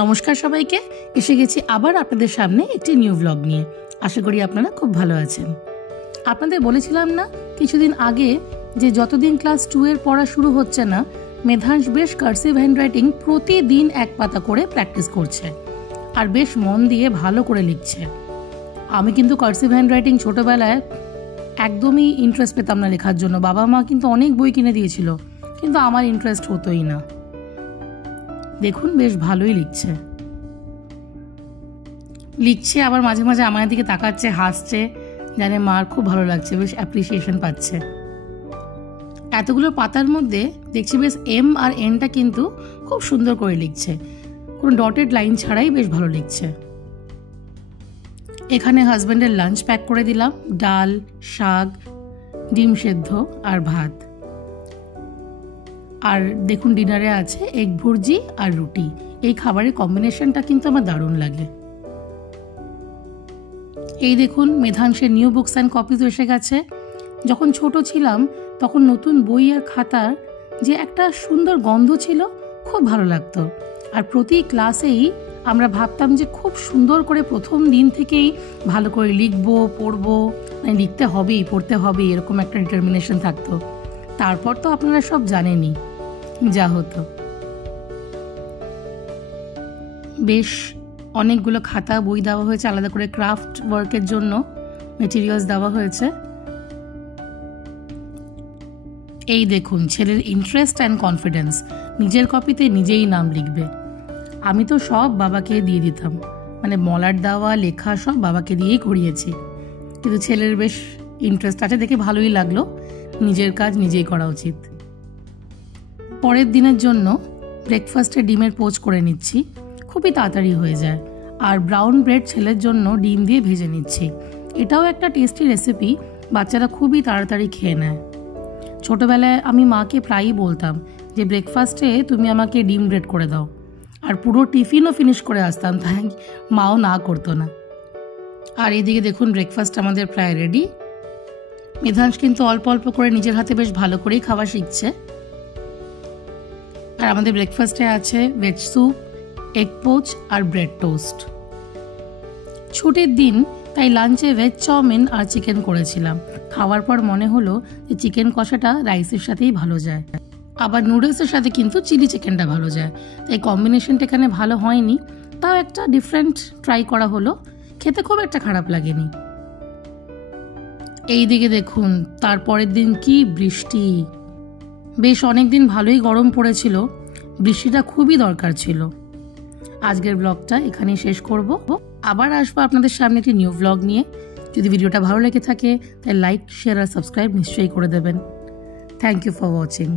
নমস্কার সবাইকে, এসে গেছি আবার আপনাদের সামনে একটি নিউ ব্লগ নিয়ে। আশা করি আপনারা খুব ভালো আছেন। আপনাদের বলেছিলাম না কিছুদিন আগে যে যতদিন ক্লাস 2 এর পড়া শুরু হচ্ছে না, মেধাংশ বেশ কার্সিভ হ্যান্ডরাইটিং প্রতিদিন এক পাতা করে প্র্যাকটিস করছে আর বেশ মন দিয়ে ভালো করে লিখছে। আমি কিন্তু কার্সিভ হ্যান্ডরাইটিং ছোটোবেলায় একদমই ইন্টারেস্ট পেতাম না লেখার জন্য। বাবা মা কিন্তু অনেক বই কিনে দিয়েছিল, কিন্তু আমার ইন্টারেস্ট হতোই না। দেখুন বেশ ভালোই লিখছে আবার মাঝে মাঝে আমার দিকে তাকাচ্ছে, হাসছে, জানে মার খুব ভালো লাগছে, বেশ অ্যাপ্রিসিয়েশন পাচ্ছে। এতগুলো পাতার মধ্যে দেখছি বেশ এম আর এনটা কিন্তু খুব সুন্দর করে লিখছে, কোনো ডটেড লাইন ছাড়াই বেশ ভালো লিখছে। এখানে হাজব্যান্ডের লাঞ্চ প্যাক করে দিলাম, ডাল, শাক, ডিম সেদ্ধ আর ভাত। আর দেখুন ডিনারে আছে এগ ভুর্জি আর রুটি। এই খাবারের কম্বিনেশনটা কিন্তু আমার দারুণ লাগে। এই দেখুন মেধাংশের নিউ বুকস অ্যান্ড কপিজ এসে গেছে। যখন ছোট ছিলাম তখন নতুন বই আর খাতার যে একটা সুন্দর গন্ধ ছিল, খুব ভালো লাগতো। আর প্রতি ক্লাসেই আমরা ভাবতাম যে খুব সুন্দর করে প্রথম দিন থেকেই ভালো করে লিখবো, পড়বো, মানে লিখতে হবেই, পড়তে হবে, এরকম একটা ডিটারমিনেশন থাকতো। তারপর তো আপনারা সব জানেনই যা হতো। বেশ অনেকগুলো খাতা বই দেওয়া হয়েছে, আলাদা করে ক্রাফট ওয়ার্কের জন্য মেটেরিয়ালস দেওয়া হয়েছে। এই দেখুন ছেলের ইন্টারেস্ট অ্যান্ড কনফিডেন্স, নিজের কপিতে নিজেই নাম লিখবে। আমি তো সব বাবাকে দিয়ে দিতাম, মানে মলার দেওয়া, লেখা সব বাবাকে দিয়েই করিয়েছি, কিন্তু ছেলের বেশ ইন্টারেস্ট আছে দেখে ভালোই লাগলো। নিজের কাজ নিজেই করা উচিত। পরের দিনের জন্য ব্রেকফাস্টে ডিমের পোচ করে নিচ্ছি, খুবই তাড়াতাড়ি হয়ে যায়। আর ব্রাউন ব্রেড ছেলের জন্য ডিম দিয়ে ভেজে নিচ্ছি। এটাও একটা টেস্টি রেসিপি, বাচ্চারা খুবই তাড়াতাড়ি খেয়ে নেয়। ছোটোবেলায় আমি মাকে প্রায়ই বলতাম যে ব্রেকফাস্টে তুমি আমাকে ডিম ব্রেড করে দাও, আর পুরো টিফিনও ফিনিশ করে আসতাম, তাই মাও না করতো না। আর এদিকে দেখুন ব্রেকফাস্ট আমাদের প্রায় রেডি। মেধাংশ কিন্তু অল্প অল্প করে নিজের হাতে বেশ ভালো করেই খাওয়া শিখছে। আর আমাদের ব্রেকফাস্টে আছে ভেজ স্যুপ, এগ পোচ আর ব্রেড টোস্ট। ছুটির দিন তাই লাঞ্চে ভেজ চাউমিন আর চিকেন করেছিলাম। খাওয়ার পর মনে হলো যে চিকেন কষাটা রাইসের সাথেই ভালো যায়, আবার নুডলসের সাথে কিন্তু চিলি চিকেনটা ভালো যায়। তাই কম্বিনেশনটা এখানে ভালো হয়নি, তাও একটা ডিফারেন্ট ট্রাই করা হলো, খেতে খুব একটা খারাপ লাগেনি। এই দিকে দেখুন তারপরের দিন কি বৃষ্টি। বেশ অনেক দিন ভালোই গরম পড়েছিল, বৃষ্টিটা খুবই দরকার ছিল। আজকের ব্লগটা এখানেই শেষ করব, আবার আসবো আপনাদের সামনে একটি নিউ ব্লগ নিয়ে। যদি ভিডিওটা ভালো লেগে থাকে তাই লাইক, শেয়ার আর সাবস্ক্রাইব নিশ্চয়ই করে দেবেন। Thank you for watching.